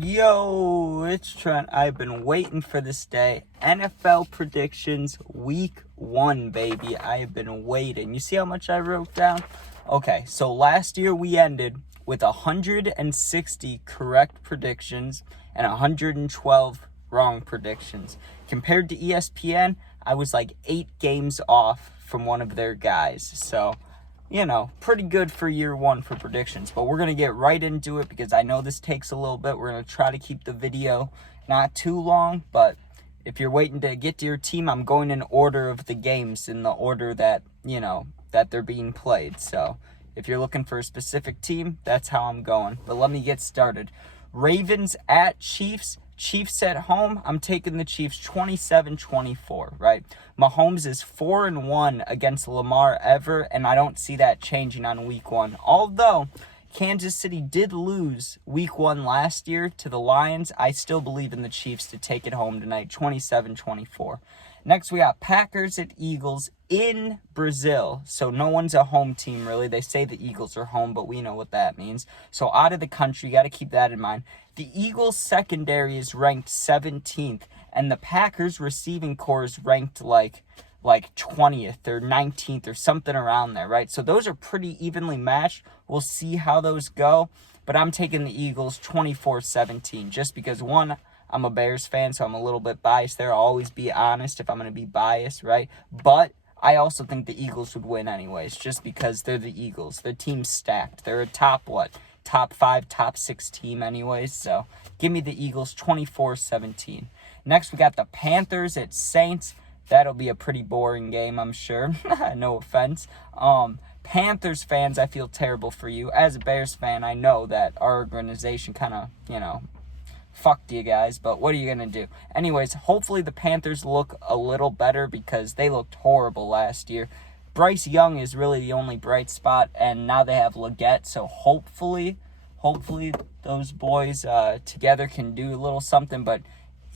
Yo, it's Trent. I've been waiting for this day. NFL predictions week 1, baby. I have been waiting. You see how much I wrote down? Okay, so last year we ended with 160 correct predictions and 112 wrong predictions. Compared to ESPN, I was like 8 games off from one of their guys. So, pretty good for year 1 for predictions. But we're going to get right into it because I know this takes a little bit. We're going to try to keep the video not too long. But if you're waiting to get to your team, I'm going in order of the games in the order that, that they're being played. So if you're looking for a specific team, that's how I'm going. But let me get started. Ravens at Chiefs. Chiefs at home, I'm taking the Chiefs 27-24, right? Mahomes is 4-1 against Lamar ever, and I don't see that changing on week 1. Although Kansas City did lose week 1 last year to the Lions, I still believe in the Chiefs to take it home tonight, 27-24. Next, we got Packers at Eagles in Brazil. So no one's a home team, really. They say the Eagles are home, but we know what that means. So out of the country, you got to keep that in mind. The Eagles secondary is ranked 17th, and the Packers receiving corps is ranked like 20th or 19th or something around there, right? So those are pretty evenly matched. We'll see how those go, but I'm taking the Eagles 24-17 just because, one, I'm a Bears fan, so I'm a little bit biased there. I'll always be honest if I'm going to be biased, right? But I also think the Eagles would win anyways, just because they're the Eagles. Their team's stacked. They're a top 5, top 6 team anyways. So give me the Eagles 24-17. Next, we got the Panthers at Saints. That'll be a pretty boring game, I'm sure. No offense. Panthers fans, I feel terrible for you. As a Bears fan, I know that our organization kind of, fucked you guys, but what are you going to do? Anyways, hopefully the Panthers look a little better because they looked horrible last year. Bryce Young is really the only bright spot, and now they have Leggett, so hopefully those boys together can do a little something. But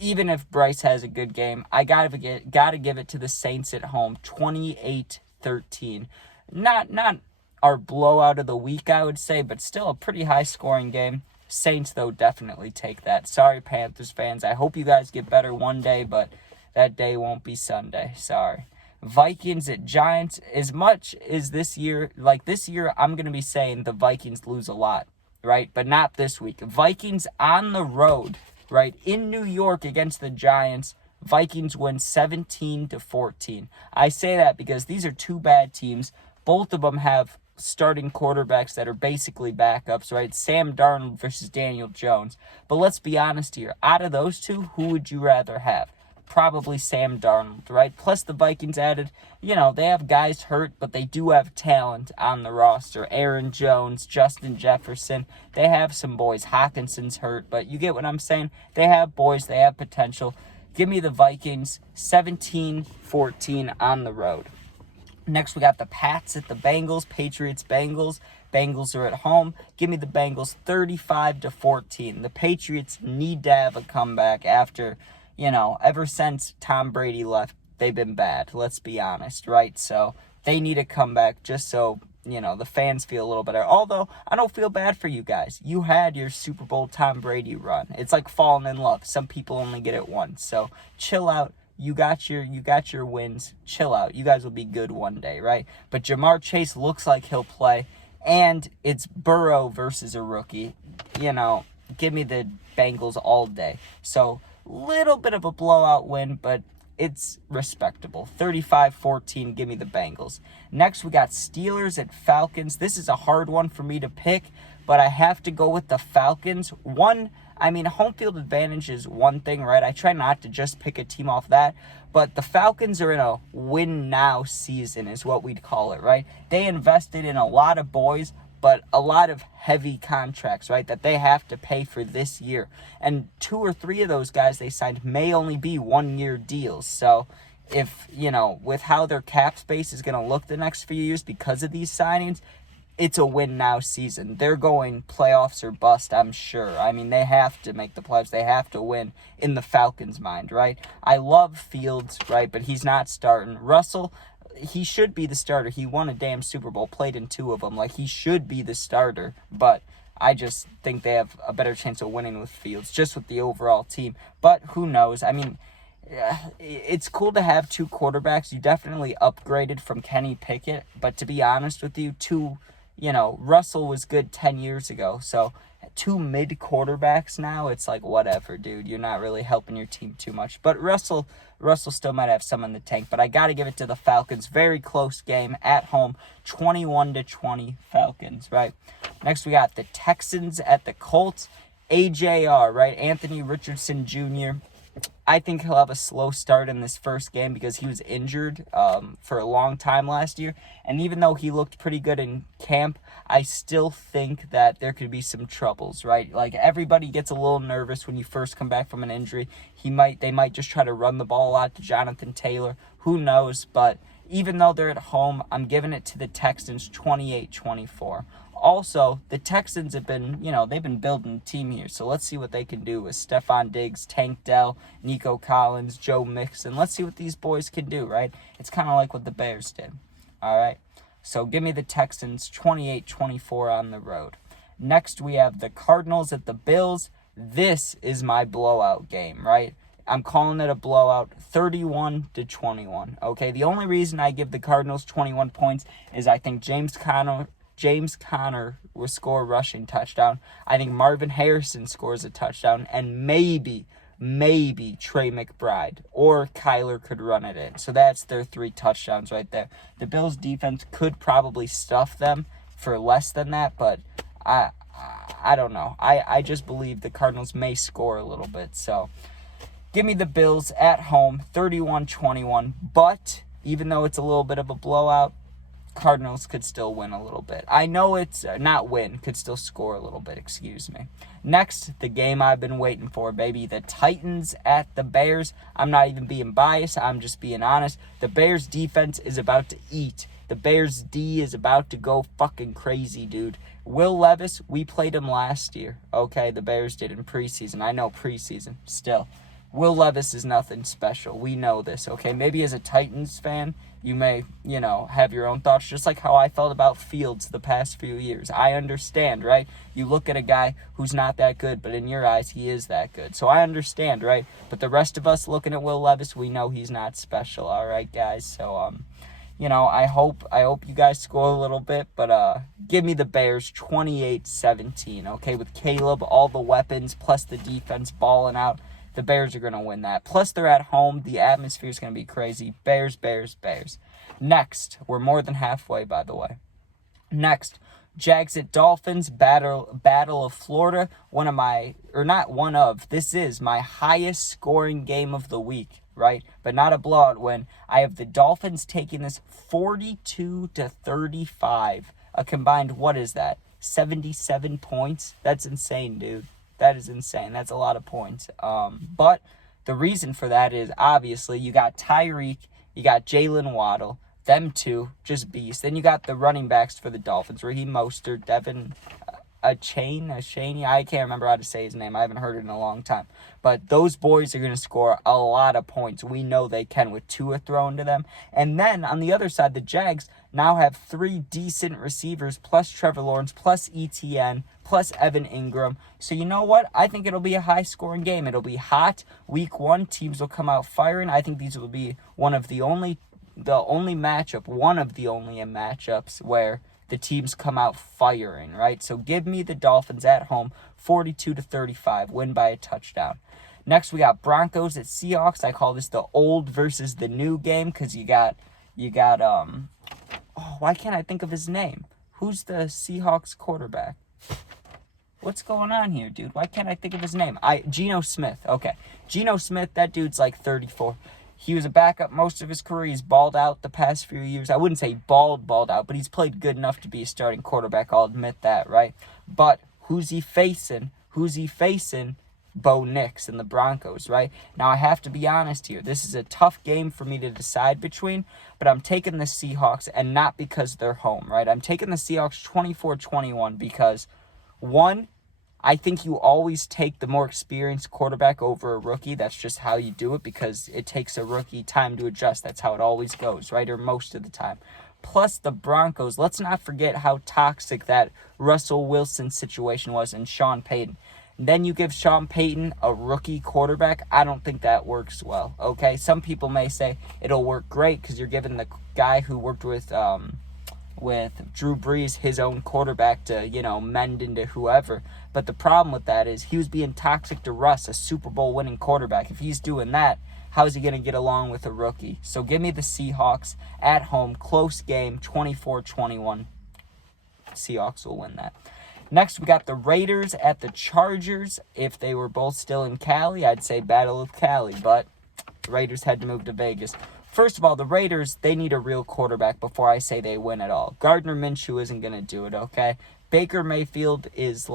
even if Bryce has a good game, I gotta give it to the Saints at home, 28-13. Not our blowout of the week, I would say, but still a pretty high-scoring game. Saints, though, definitely take that. Sorry, Panthers fans. I hope you guys get better one day, but that day won't be Sunday. Sorry. Vikings at Giants. As much as this year, I'm going to be saying the Vikings lose a lot, right? But not this week. Vikings on the road, right? In New York against the Giants. Vikings win 17-14. I say that because these are two bad teams. Both of them have starting quarterbacks that are basically backups, right? Sam Darnold versus Daniel Jones. But let's be honest here. Out of those two, who would you rather have? Probably Sam Darnold, right? Plus the Vikings added, they have guys hurt, but they do have talent on the roster. Aaron Jones, Justin Jefferson. They have some boys. Hawkinson's hurt, but you get what I'm saying? They have boys. They have potential. Give me the Vikings 17-14 on the road. Next, we got the Pats at the Bengals. Patriots-Bengals. Bengals are at home. Give me the Bengals 35-14. The Patriots need to have a comeback after, ever since Tom Brady left, they've been bad. Let's be honest, right? So they need a comeback just so, the fans feel a little better. Although, I don't feel bad for you guys. You had your Super Bowl Tom Brady run. It's like falling in love. Some people only get it once. So chill out. You got your wins. Chill out. You guys will be good one day, right? But Jamar Chase looks like he'll play, and it's Burrow versus a rookie. Give me the Bengals all day. So, little bit of a blowout win, but it's respectable. 35-14, give me the Bengals. Next, we got Steelers at Falcons. This is a hard one for me to pick, but I have to go with the Falcons. Home field advantage is one thing, right? I try not to just pick a team off that, but the Falcons are in a win-now season is what we'd call it, right? They invested in a lot of boys, but a lot of heavy contracts, right, that they have to pay for this year. And 2 or 3 of those guys they signed may only be 1-year deals. So if, with how their cap space is going to look the next few years because of these signings, it's a win-now season. They're going playoffs or bust, I'm sure. They have to make the playoffs. They have to win in the Falcons' mind, right? I love Fields, right, but he's not starting. Russell, he should be the starter. He won a damn Super Bowl, played in 2 of them. He should be the starter, but I just think they have a better chance of winning with Fields, just with the overall team. But who knows? I mean, it's cool to have two quarterbacks. You definitely upgraded from Kenny Pickett, but to be honest with you, Russell was good 10 years ago, so two mid quarterbacks now, it's like whatever, dude. You're not really helping your team too much. But Russell still might have some in the tank, but I got to give it to the Falcons. Very close game at home, 21-20 Falcons, right? Next we got the Texans at the Colts. AJR, right? Anthony Richardson Jr. I think he'll have a slow start in this first game because he was injured for a long time last year. And even though he looked pretty good in camp, I still think that there could be some troubles, right? Like, everybody gets a little nervous when you first come back from an injury. They might just try to run the ball a lot to Jonathan Taylor. Who knows? But even though they're at home, I'm giving it to the Texans 28-24. Also, the Texans have been, they've been building a team here. So let's see what they can do with Stephon Diggs, Tank Dell, Nico Collins, Joe Mixon. Let's see what these boys can do, right? It's kind of like what the Bears did. All right? So give me the Texans 28-24 on the road. Next, we have the Cardinals at the Bills. This is my blowout game, right? I'm calling it a blowout, 31-21. Okay, the only reason I give the Cardinals 21 points is I think James Conner will score a rushing touchdown. I think Marvin Harrison scores a touchdown, and maybe Trey McBride or Kyler could run it in. So that's their 3 touchdowns right there. The Bills' defense could probably stuff them for less than that, but I don't know. I just believe the Cardinals may score a little bit. So give me the Bills at home, 31-21. But even though it's a little bit of a blowout, Cardinals could still win a little bit. I know it's not win, could still score a little bit, excuse me. Next, the game I've been waiting for, baby. The Titans at the Bears. I'm not even being biased. I'm just being honest. The Bears defense is about to eat. The Bears D is about to go fucking crazy, dude. Will Levis, we played him last year. Okay, the Bears did in preseason. I know preseason. Still, Will Levis is nothing special. We know this, okay? Maybe as a Titans fan, you may, have your own thoughts, just like how I felt about Fields the past few years. I understand, right? You look at a guy who's not that good, but in your eyes, he is that good. So I understand, right? But the rest of us looking at Will Levis, we know he's not special, all right, guys? So, I hope you guys score a little bit, but give me the Bears 28-17, okay? With Caleb, all the weapons, plus the defense balling out. The Bears are going to win that. Plus, they're at home. The atmosphere is going to be crazy. Bears, Bears, Bears. Next, we're more than halfway, by the way. Next, Jags at Dolphins, Battle of Florida. This is my highest scoring game of the week, right? But not a blowout win. I have the Dolphins taking this 42-35. A combined, what is that? 77 points? That's insane, dude. That is insane. That's a lot of points. But the reason for that is, obviously, you got Tyreek, you got Jalen Waddle, them two, just beasts. Then you got the running backs for the Dolphins, Raheem Mostert, Devin Achane. I can't remember how to say his name. I haven't heard it in a long time. But those boys are going to score a lot of points. We know they can with Tua thrown to them. And then, on the other side, the Jags now have 3 decent receivers, plus Trevor Lawrence, plus ETN, plus Evan Ingram. So you know what? I think it'll be a high-scoring game. It'll be hot. Week 1, teams will come out firing. I think these will be one of the only matchups where the teams come out firing, right? So give me the Dolphins at home, 42-35, win by a touchdown. Next, we got Broncos at Seahawks. I call this the old versus the new game because you got why can't I think of his name? Who's the Seahawks quarterback? What's going on here, dude? Why can't I think of his name? Geno Smith. Okay. Geno Smith, that dude's like 34. He was a backup most of his career. He's balled out the past few years. I wouldn't say balled out, but he's played good enough to be a starting quarterback. I'll admit that, right? But who's he facing? Bo Nix and the Broncos, right? Now, I have to be honest here. This is a tough game for me to decide between, but I'm taking the Seahawks, and not because they're home, right? I'm taking the Seahawks 24-21 because, one, I think you always take the more experienced quarterback over a rookie. That's just how you do it because it takes a rookie time to adjust. That's how it always goes, right? Or most of the time. plus the Broncos. Let's not forget how toxic that Russell Wilson situation was and Sean Payton. Then you give Sean Payton a rookie quarterback. I don't think that works well, okay? Some people may say it'll work great because you're giving the guy who worked with Drew Brees his own quarterback to, mend into whoever. But the problem with that is he was being toxic to Russ, a Super Bowl winning quarterback. If he's doing that, how is he going to get along with a rookie? So give me the Seahawks at home. Close game, 24-21. Seahawks will win that. Next, we got the Raiders at the Chargers. If they were both still in Cali, I'd say Battle of Cali, but the Raiders had to move to Vegas. First of all, the Raiders, they need a real quarterback before I say they win at all. Gardner Minshew isn't going to do it, okay? Baker Mayfield is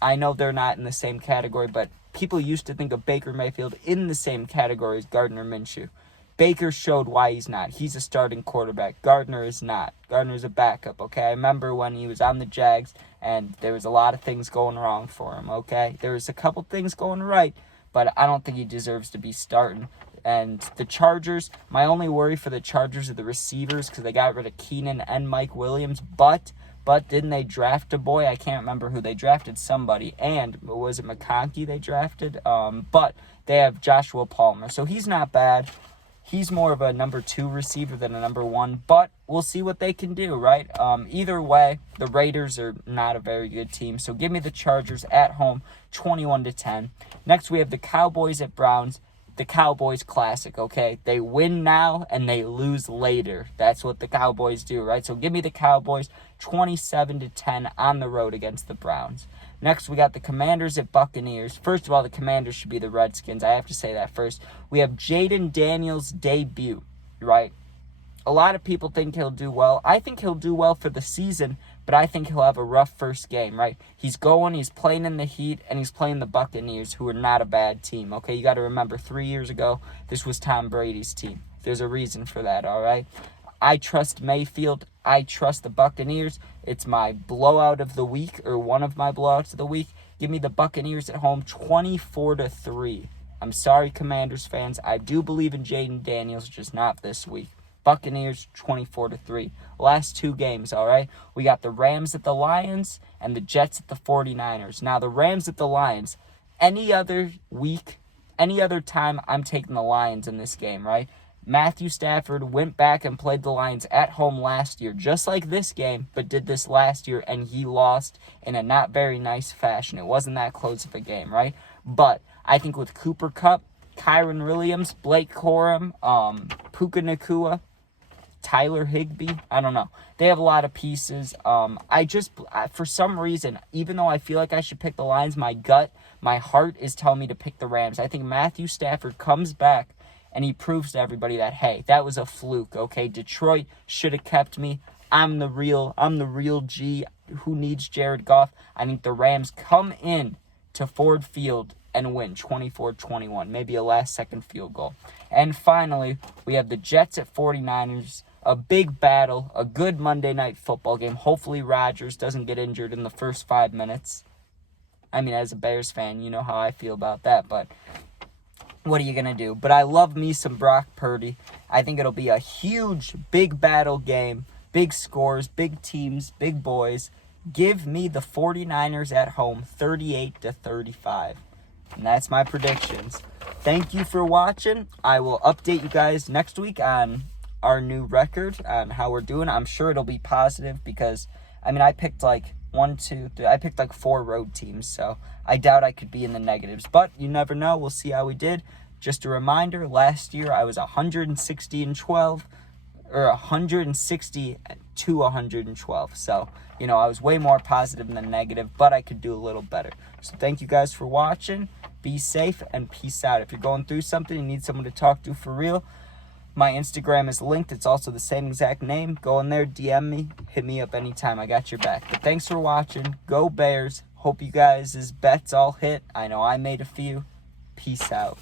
I know they're not in the same category, but people used to think of Baker Mayfield in the same category as Gardner Minshew. Baker showed why he's not. He's a starting quarterback. Gardner is not. Gardner's a backup, okay? I remember when he was on the Jags, and there was a lot of things going wrong for him, okay? There was a couple things going right, but I don't think he deserves to be starting. And the Chargers, my only worry for the Chargers are the receivers because they got rid of Keenan and Mike Williams, but didn't they draft a boy? I can't remember who. They drafted somebody, and was it McConkey they drafted? But they have Joshua Palmer, so he's not bad. He's more of a number 2 receiver than a number 1, but we'll see what they can do, right? Either way, the Raiders are not a very good team, so give me the Chargers at home, 21-10. Next, we have the Cowboys at Browns. The Cowboys classic, okay? They win now and they lose later. That's what the Cowboys do, right? So give me the Cowboys 27-10 on the road against the Browns. Next, we got the Commanders at Buccaneers. First of all, the Commanders should be the Redskins. I have to say that first. We have Jaden Daniels' debut, right? A lot of people think he'll do well. I think he'll do well for the season, but I think he'll have a rough first game, right? He's playing in the heat, and he's playing the Buccaneers, who are not a bad team, okay? You got to remember, 3 years ago, this was Tom Brady's team. There's a reason for that, all right? I trust Mayfield. I trust the Buccaneers. It's my blowout of the week, or one of my blowouts of the week. Give me the Buccaneers at home, 24-3. I'm sorry, Commanders fans. I do believe in Jaden Daniels, just not this week. Buccaneers 24-3. Last 2 games, all right? We got the Rams at the Lions and the Jets at the 49ers. Now, the Rams at the Lions, any other week, any other time, I'm taking the Lions in this game, right? Matthew Stafford went back and played the Lions at home last year, just like this game, but did this last year, and he lost in a not very nice fashion. It wasn't that close of a game, right? But I think with Cooper Kupp, Kyren Williams, Blake Corum, Puka Nacua, Tyler Higbee, I don't know. They have a lot of pieces. For some reason, even though I feel like I should pick the Lions, my heart is telling me to pick the Rams. I think Matthew Stafford comes back and he proves to everybody that, hey, that was a fluke, okay? Detroit should have kept me. I'm the real G. Who needs Jared Goff? I think the Rams come in to Ford Field and win 24-21, maybe a last-second field goal. And finally, we have the Jets at 49ers. A big battle, a good Monday Night Football game. Hopefully Rodgers doesn't get injured in the first 5 minutes. I mean, as a Bears fan, you know how I feel about that, but what are you going to do? But I love me some Brock Purdy. I think it'll be a huge, big battle game. Big scores, big teams, big boys. Give me the 49ers at home, 38-35. And that's my predictions. Thank you for watching. I will update you guys next week on our new record, on how we're doing. I'm sure it'll be positive because, I picked I picked 4 road teams, so I doubt I could be in the negatives. But you never know. We'll see how we did. Just a reminder, last year I was 160-12, or 160-112. So, I was way more positive than negative, but I could do a little better. So thank you guys for watching. Be safe and peace out. If you're going through something, you need someone to talk to for real, my Instagram is linked. It's also the same exact name. Go in there, DM me, hit me up anytime. I got your back. But thanks for watching. Go Bears. Hope you guys' bets all hit. I know I made a few. Peace out.